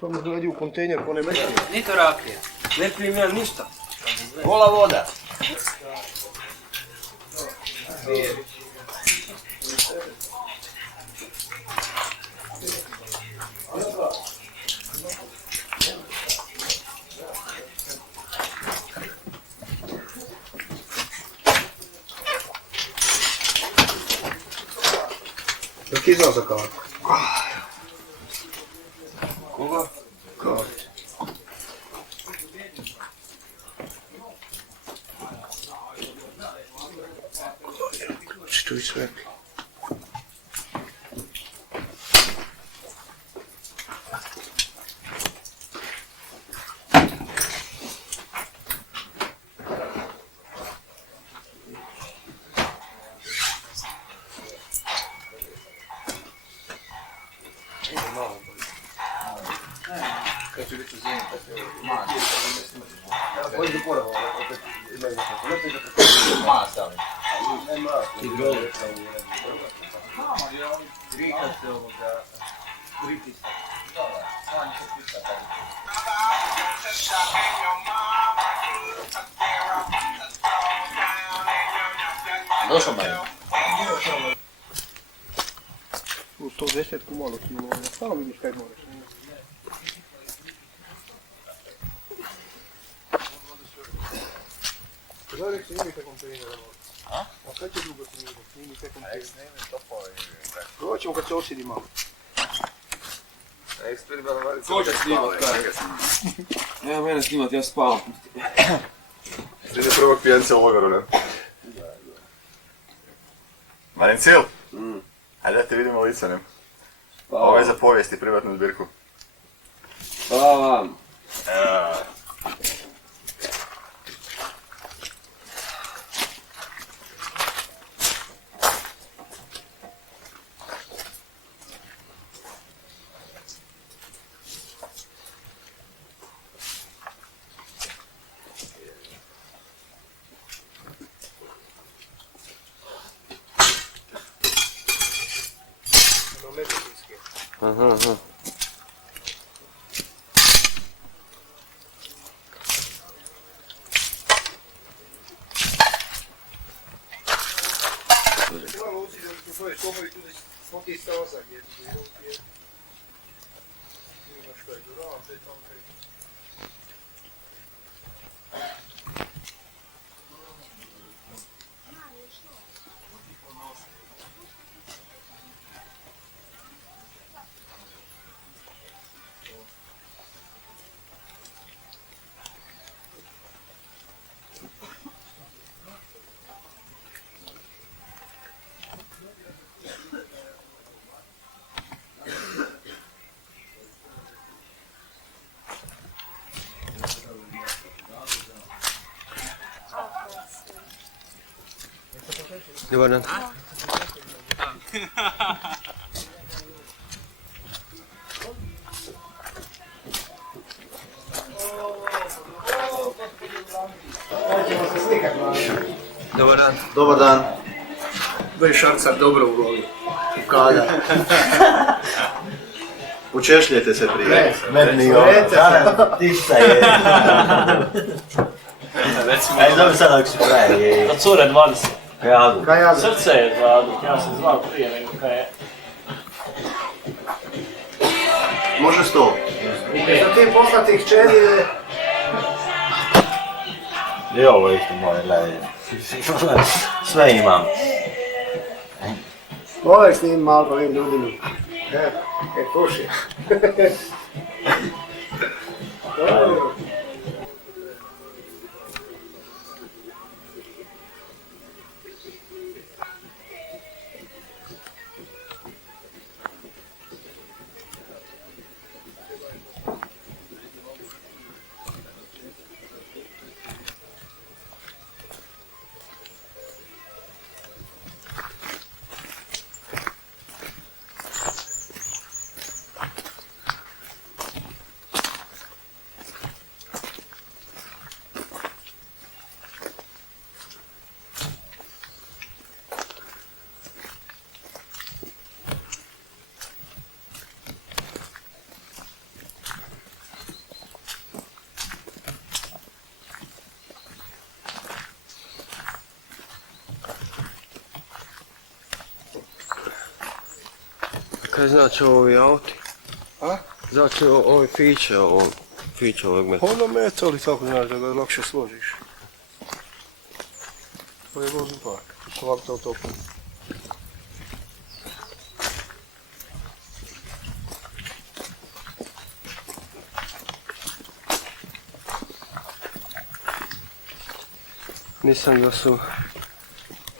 To mi gledi u kontejner, ko ne mešanje. Ni to rakija. Ne primijam ništa. Gola voda. Jel ti znao za kavat? Koga? Kavat. Što je svetlo? Kad ću biti u zemlji, kad ću mas. Koji je porao, opet imaju nešto. Lepo je da Mas, ali. ne mrak. I grobe. Mama, je oni trikat se ovoga pritisak. Dobar, sam će pritisak. Došao Marija. U 110 malo kilo, stvarno vidiš kaj možeš. Zadek se imite kontejnera. A? A kaj će drugo snimite kontejnera? Snimim topo i... Prvo ćemo kad se osjedi malo. Ko će snimat kaj? Evo mene snimat, ja spavam. Sredi prvog pijanca u logoru, ne? Marincil? Ajde da te vidimo lice, ne? Ovo je za povijest i privatnu zbirku. Hvala vam. Aha. Imamo uzeti da svoje komori tu da poti stava sa gdje. Imaš kaj, dodavam te tamo kaj. Dobar dan. Dobar dan. Dobar dan. Već Šarcar dobro ulovi. U kada. Učešljajte se prije. Ne, meni ovo. Tišta je. Ajde, dobro sad ako si pravi. Od cure 20. Kajadu. Kaj ja Srce je 20, ja sam zvao prije nego kaj je. Može 100. Za te poznatih čeri I ovo isto moje, gledaj. Sve imam. ove snim malo ovim ljudima. Puši. Dobro. Kaj znači ovi auti? A? Znači ovi fiće ovog meta. Ono meto ali tako znaš da ga lakše složiš. To je vozim park. Ovako to topo. Mislim da su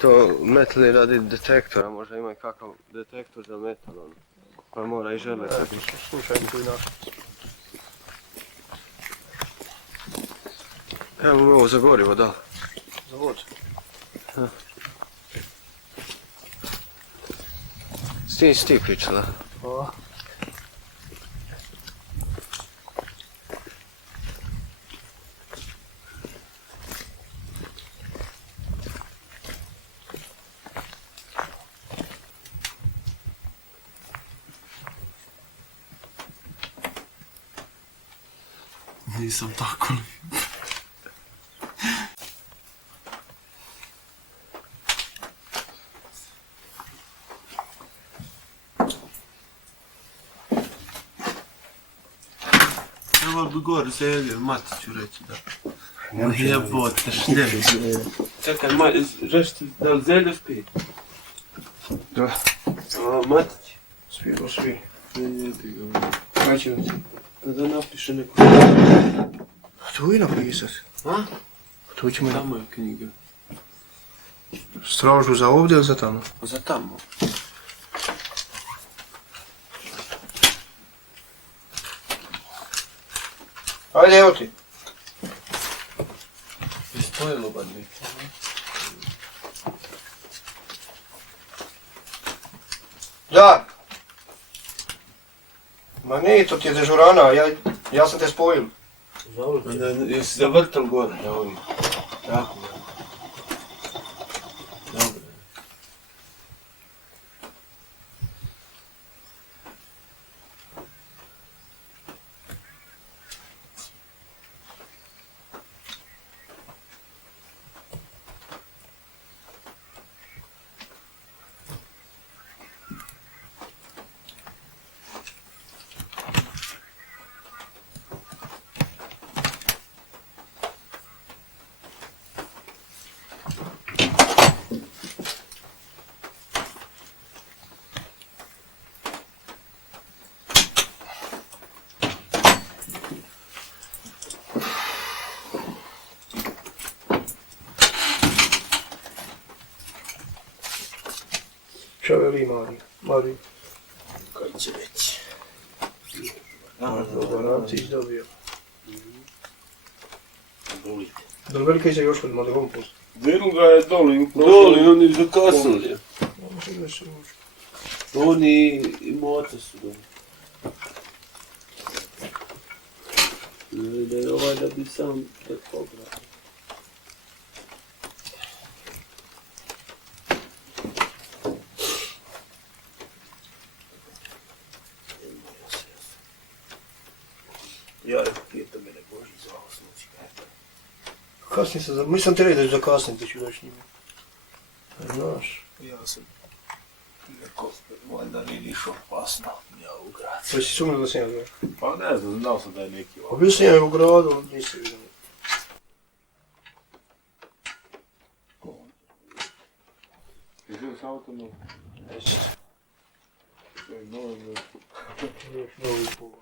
to metli radi detektora, možda imaju kakav detektor za metal, ono. Pa mora i žele tako. Slušaj mi tu i naš. Evo mi ovo za gorivo, da. Za vodu. S ti pričala. A? Nisam tako li. Evo bi gore zelio, Matiću reći da. Jebote, šnjeli. Čekaj, reći da li zelio spi? Da. A, Matić. Spiro svi. Ne jebi ga. Kaj će vam Da napiše neku. tu i napisat. A? Tu ćemo Tamo je knjiga. stražu za ovdje ili za tamo? Za tamo. Ajde, evo ti. Ispojilo ba dvije. Da. Ma nije, to ti je dežurana, ja sam te spojil. Onda jesi zavrtal gore, da ovi. Tako je. Dobro. Šta veli Mari? Kaj će reći? Baranci dobio. Volite. Da li velika iza još kod ima da vam pusti? Druga je doli, oni zakasnili. Može da se može. Oni i mote su doli. Da je ovaj da bi sam da pobrao. Ja rekao, pijeta mene Boži za ovo sluči. Kasnije sam, mislim ti reći da ću zakasniti, ću doći njima. Znaš. Ja sam rekao, valjda nije nišao opasno, ja u grad. Pa si sumnio da sam ja znaš. Pa ne znam, znao sam da je neki Pa bio sam ja u gradu, ali nisi vidio. Je bio s autom? Jesi. Novi Novi povod.